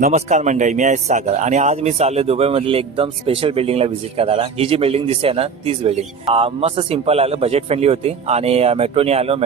नमस्कार मंडळी, मी आहे सागर आणि आज मी चाललोय दुबईमधील एकदम स्पेशल बिल्डिंगला व्हिजिट करायला. ही जी बिल्डिंग दिसते ना, तीच बिल्डिंग मस्त सिंपल आलं, बजेट फ्रेंडली होती आणि मेट्रोने आलो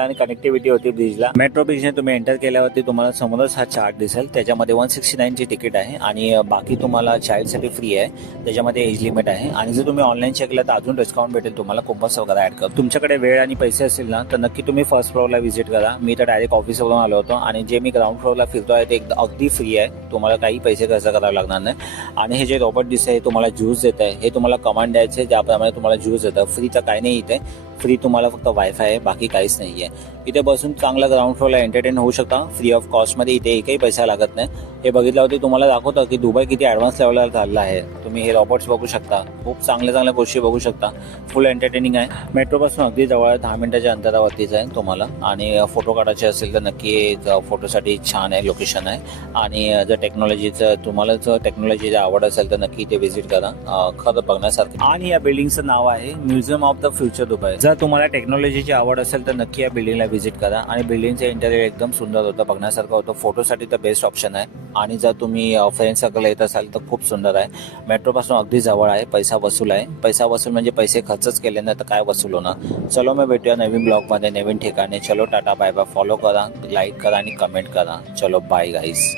आणि कनेक्टिव्हिटी होती ब्रिजला. मेट्रो ब्रिजने तुम्ही एंटर केल्यावरती तुम्हाला समोरच हा चार्ट दिसेल. त्याच्यामध्ये 169 ची तिकीट आहे आणि बाकी तुम्हाला चाइल्डसाठी फ्री आहे. त्याच्यामध्ये एज लिमिट आहे आणि जर तुम्ही ऑनलाईन चेक केलं तर अजून डिस्काउंट भेटेल तुम्हाला. कुंभस वगैरे ऍड करतो. तुमच्याकडे वेळ आणि पैसे असतील ना तर नक्की तुम्ही फर्स्ट फ्लोअरला व्हिजिट करा. मी तर डायरेक्ट ऑफिसवरून आलो होतो आणि जे मी ग्राउंड फ्लोअरला फिरतो आहे ते अगदी फ्री आहे. तुम्हाला काही पैसे खर्च करावे लागणार नाही. आणि हे जे रोबोट दिसतंय हे तुम्हाला ज्यूस देत आहे. हे तुम्हाला कमांड द्यायचे, ज्याप्रमाणे तुम्हाला ज्यूस देतं. फ्री तर काही नाही इथे. फ्री तुम्हाला फक्त वायफाय आहे, बाकी काहीच नाही आहे. इथे बसून चांगलं ग्राउंड फ्लोअरला एंटरटेन होऊ शकता फ्री ऑफ कॉस्टमध्ये. इथे एकही पैसा लागत नाही. हे बघितल्यावरती तुम्हाला दाखवतं की दुबई किती ॲडव्हान्स लेवलला चाललं आहे. तुम्ही हे रोबोट्स बघू शकता, खूप चांगल्या गोष्टी बघू शकता. फुल एंटरटेनिंग आहे. मेट्रोपासून अगदी जवळ 10 मिनिटाच्या अंतरावरतीच आहे तुम्हाला. आणि फोटो काढायचे असेल तर नक्की फोटोसाठी छान आहे, लोकेशन आहे. आणि जर तुम्हाला जर टेक्नॉलॉजीची आवड असेल तर नक्की इथे व्हिजिट करा. खरं बघण्यासारखं. आणि या बिल्डिंगचं नाव आहे museum of the future Dubai. जर तुम्हाला टेक्नॉलॉजीची आवड असेल तर नक्की या बिल्डिंगला व्हिजिट करा. आणि बिल्डिंगचं इंटेरियर एकदम सुंदर होतं, बघण्यासारखं होतं. फोटोसाठी तर बेस्ट ऑप्शन आहे. आणि जर तुम्ही फ्रेंड सर्कल येत असाल तर खूप सुंदर आहे. मेट्रोपासून अगदी जवळ आहे. पैसा वसूल आहे. पैसा वसूल म्हणजे पैसे खर्चच केले नाही तर काय वसूल होणार. चलो मी भेटूया नवीन ब्लॉगमध्ये, नवीन ठिकाणी. चलो टाटा बाय बाय. फॉलो करा, लाईक करा आणि कमेंट करा. चलो बाय गाईस.